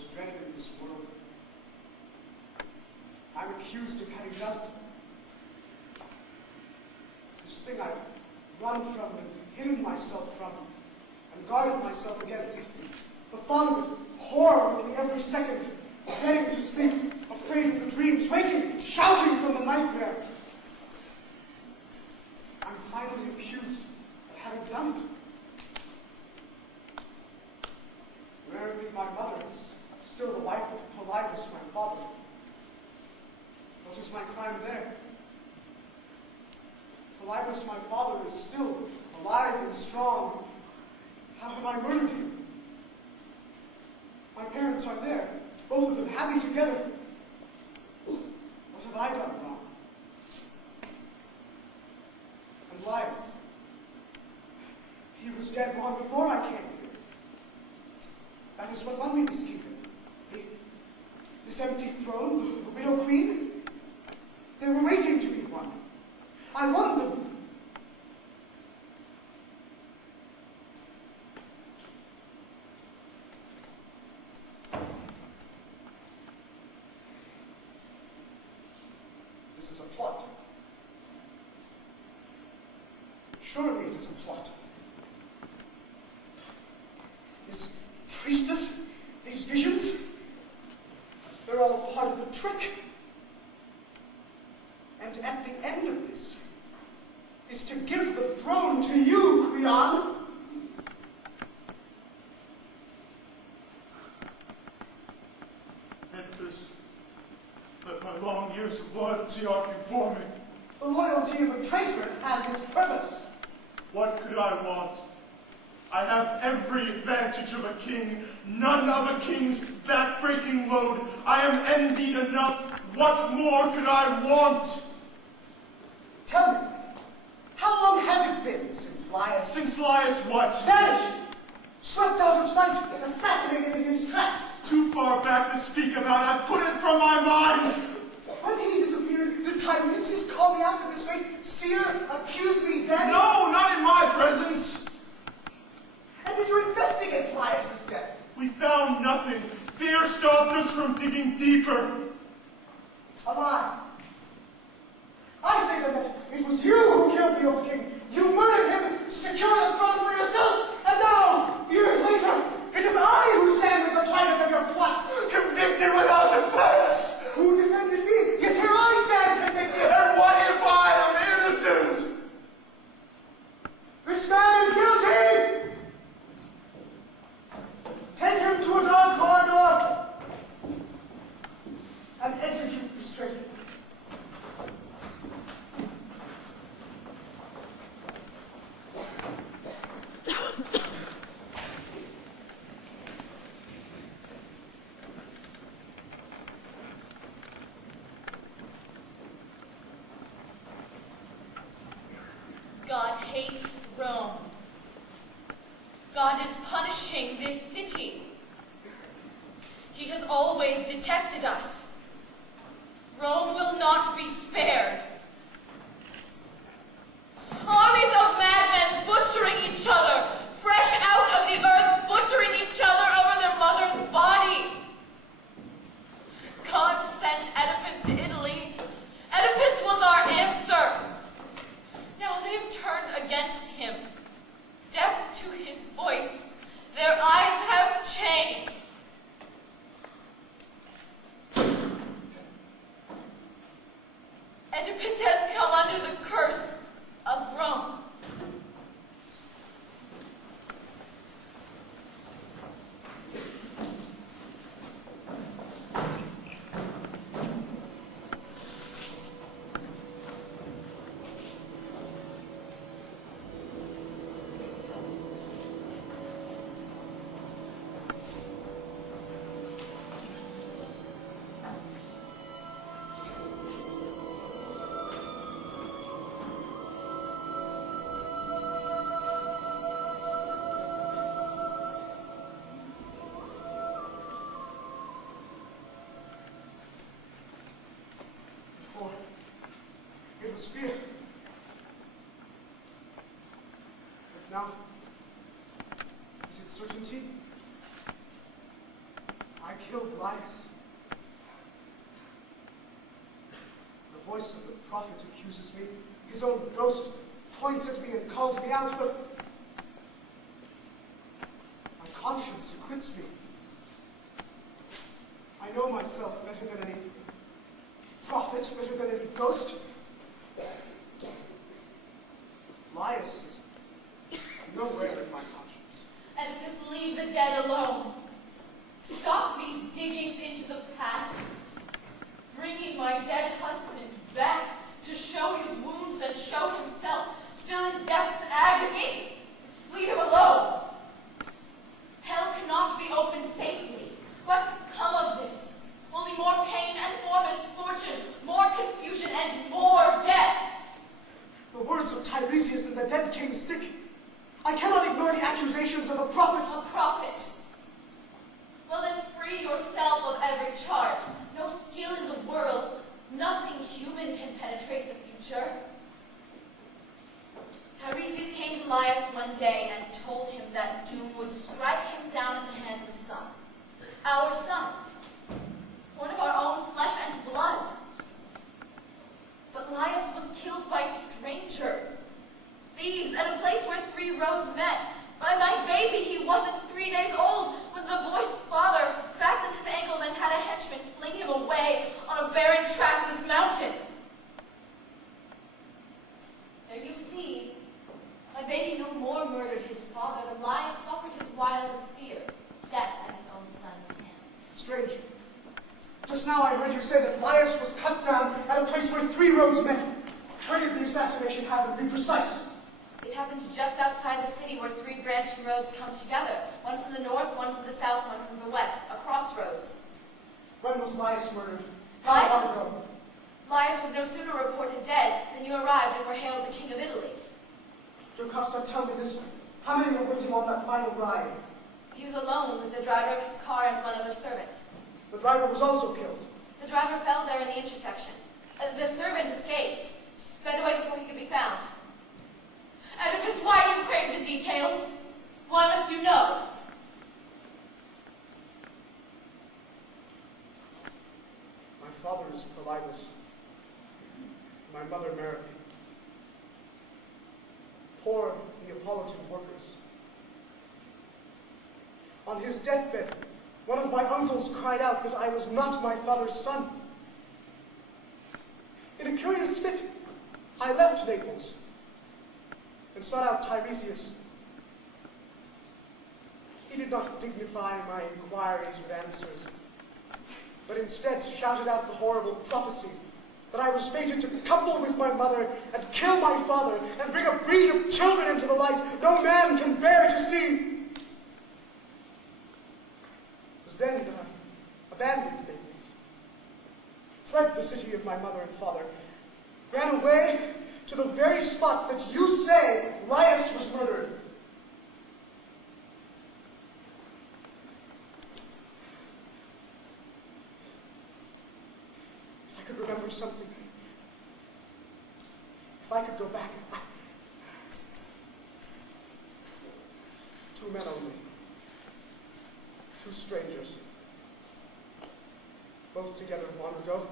most dreaded in this world. I'm accused of having done it. This thing I've run from and hidden myself from and guarded myself against. The thought of it, horror with me every second, dreading to sleep, afraid of the dreams, waking, shouting from the nightmare. I'm finally accused of having done it. Rarely my mother is still the wife of Oedipus, my father. What is my crime there? Oedipus, my father, is still alive and strong. How have I murdered him? My parents are there, both of them happy together. What have I done wrong? And Laius, he was dead long before I came here. That is what won me this kingdom. This empty throne, the widow queen, they were waiting to be won. I won them. This is a plot. Surely it is a plot. This priestess, these visions, they're all part of the trick. And at the end of this is to give the throne to you, Creon. Oedipus, let my long years of loyalty argue for me. The loyalty of a traitor has its purpose. What could I want? I have every advantage of a king, none of a king's back-breaking load. I am envied enough. What more could I want? Tell me, how long has it been since Laius... Since Laius what? Vanished! Swept out of sight, assassinated in his tracks. Too far back to speak about. I put it from my mind. When he disappeared, did Tiresias call me out to this great seer, accuse me then? No, not in my presence. And did you investigate Laius' death? We found nothing. Fear stopped us from digging deeper. A lie. I say then that it was you who killed the old king. You murdered him, secured the throne for yourself, and now, years later, it is I who stand with the target of your plots. Convicted without defense. Who defended me? Yet here I stand convicted. And what if I am innocent? This man is guilty. Take him to a dark corridor and execute this traitor. God hates Rome. God is punishing this city. He has always detested us. Rome will not be spared. Armies of madmen butchering each other, fresh out of the earth, butchering each other over their mother's body. God sent Oedipus to Italy. Oedipus was our answer. Now they've turned against him. Deaf to his voice, their eyes have chained. Oedipus has come under the curse of Rome. It was fear. But now, is it certainty? I killed Laius. The voice of the prophet accuses me. His own ghost points at me and calls me out, but my conscience acquits me. I know myself better than any prophet, better than any ghost. Laius is nowhere in my conscience. Oedipus, leave the dead alone. Stop these diggings into the past. Bringing my dead husband back to show his wounds and show himself still in death's agony. Leave him alone. Hell cannot be opened safely. What can come of this? Only more pain and more misfortune, more confusion and more death. The words of Tiresias and the dead king stick. I cannot ignore the accusations of a prophet. A prophet? Well then free yourself of every charge. No skill in the world, nothing human can penetrate the future. Tiresias came to Laius one day and told him that doom would strike him down at the hands of his son. Our son. One of our own flesh and blood. But Laius was killed by strangers. Thieves at a place where 3 roads met. By my baby, he wasn't 3 days old when the boy's father fastened his ankles and had a henchman fling him away on a barren trackless mountain. There you see, my baby no more murdered his father than Laius suffered his wildest fear, death at his own son's hands. Strange. Just now I heard you say that Laius was cut down at a place where 3 roads met. Where did the assassination happen? Be precise. It happened just outside the city where 3 branching roads come together. One from the north, one from the south, one from the west. A crossroads. When was Laius murdered? Laius- How long ago? Laius was no sooner reported dead than you arrived and were hailed the King of Italy. Jocasta, tell me this. How many were with him on that final ride? He was alone with the driver of his car and one other servant. The driver was also killed. The driver fell there in the intersection. The servant escaped, sped away before he could be found. Oedipus, why do you crave the details? Why must you know? My father is Polybus. My mother Mary. Poor Neapolitan workers. On his deathbed, one of my uncles cried out that I was not my father's son. In a curious fit, I left Naples and sought out Tiresias. He did not dignify my inquiries with answers, but instead shouted out the horrible prophecy that I was fated to couple with my mother and kill my father and bring a breed of children into the light no man can bear to see. It was then that I abandoned Naples, fled the city of my mother and father, ran away to the very spot that you say Laius was murdered. If I could remember something, if I could go back, 2 men only, 2 strangers, both together long ago.